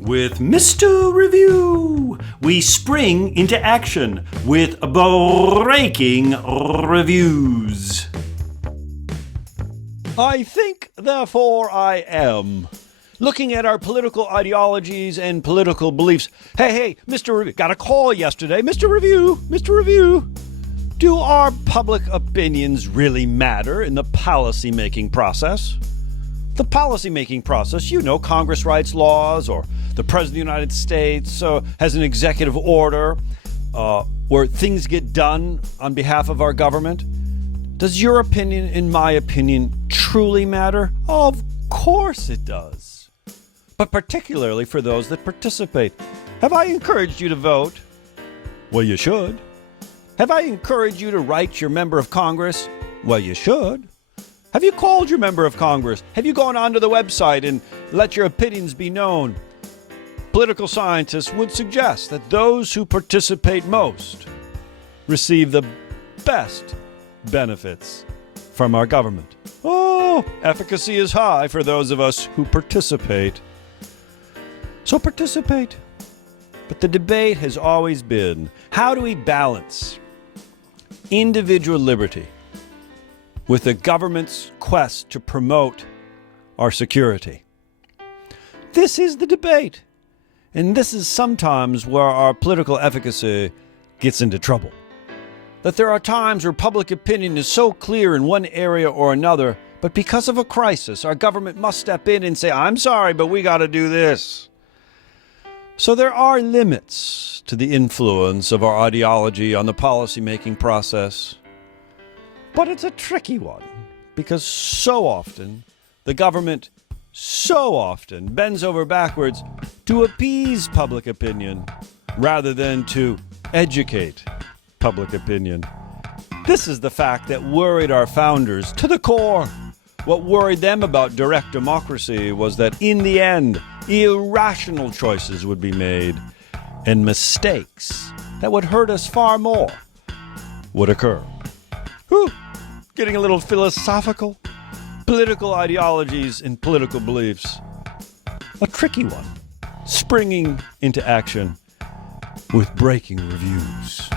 With Mr. Review, we spring into action with breaking reviews. I think, therefore I am. Looking at our political ideologies and political beliefs. Hey, Mr. Review, got a call yesterday. Mr. Review. Do our public opinions really matter in the policy-making process? The policy-making process, Congress writes laws, or the President of the United States has an executive order where things get done on behalf of our government. Does your opinion, in my opinion, truly matter? Of course it does. But particularly for those that participate. Have I encouraged you to vote? Well, you should. Have I encouraged you to write your member of Congress? Well, you should. Have you called your member of Congress? Have you gone onto the website and let your opinions be known? Political scientists would suggest that those who participate most receive the best benefits from our government. Oh, efficacy is high for those of us who participate. So participate. But the debate has always been, how do we balance individual liberty with the government's quest to promote our security? This is the debate. And this is sometimes where our political efficacy gets into trouble. That there are times where public opinion is so clear in one area or another, but because of a crisis, our government must step in and say, I'm sorry, but we got to do this. So there are limits to the influence of our ideology on the policy-making process. But it's a tricky one, because so often the government bends over backwards to appease public opinion rather than to educate public opinion. This is the fact that worried our founders to the core. What worried them about direct democracy was that in the end, irrational choices would be made and mistakes that would hurt us far more would occur. Getting a little philosophical. Political ideologies and political beliefs. A tricky one. Springing into action with breaking reviews.